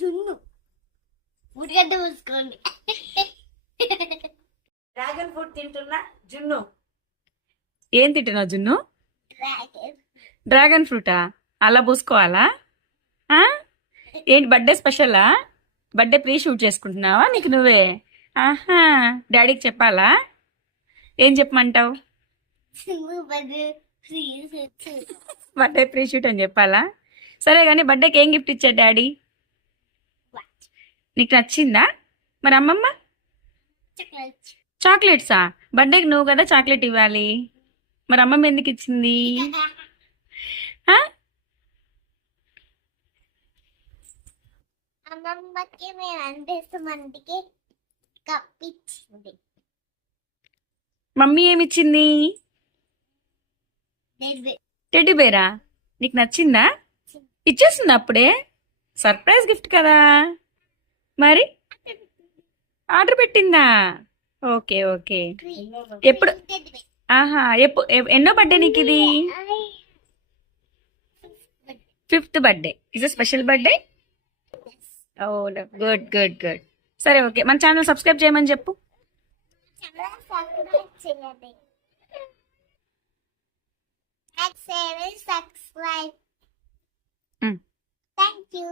జున్ను ఉడిగడ్డ పూసుకోండి. Dragon fruit తింటున్నా జున్ను. ఏం తింటున్నావు జున్ను? డ్రాగన్ డ్రాగన్ ఫ్రూటా? అలా పూసుకోవాలా? ఆ? ఏంటి బర్త్డే స్పెషలా? బర్త్డే ప్రీ షూట్ చేసుకుంటున్నావా నీకు నువ్వే? ఆహా, డాడీకి చెప్పాలా? ఏం చెప్పమంటావు? బర్త్డే ప్రీ షూట్ అని చెప్పాలా? సరే కానీ బర్త్డేకి ఏం గిఫ్ట్ ఇచ్చాడు డాడీ? నీకు నచ్చిందా? మరి అమ్మమ్మ? చాక్లెట్సా? బర్త్డేకి నువ్వు కదా చాక్లెట్ ఇవ్వాలి, మరి అమ్మమ్మ ఎందుకు ఇచ్చింది? ఆ? అమ్మమ్మకి మేము అందేస్తామంటికి కప్పిచ్చింది. మమ్మీ ఏమిచ్చింది? టెడ్డీ బేరా? నీకు నచ్చిందా? ఇచ్చేసింది అప్పుడే? సర్ప్రైజ్ గిఫ్ట్ కదా. మరి ఆర్డర్ పెట్టిందా? Okay okay. ఎప్పుడు? ఆహా, ఎన్నో బర్త్డే నీకు ఇది? 5th birthday. Is a special birthday. ఓ గుడ్ గుడ్ గుడ్. సరే ఓకే, మన ఛానల్ సబ్స్క్రైబ్ చేయమని చెప్పు. Subscribe. Mm. Thank you.